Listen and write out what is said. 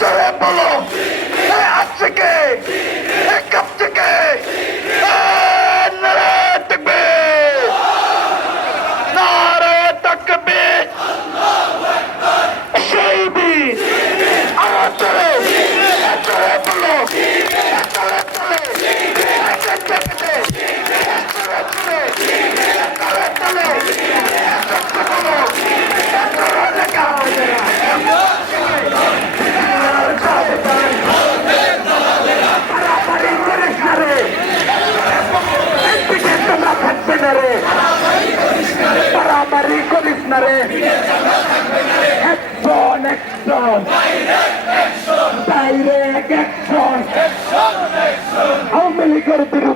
জোরে বলো আজ থেকে কাপ থেকে নারায়ণ তাকবীর, নারায়ণ তাকবীর। শহীদ আমার জোরে জোরে বলো জোরে বলো পারামারি করিস না রে, action action direct action Awami লীগের বিরুদ্ধে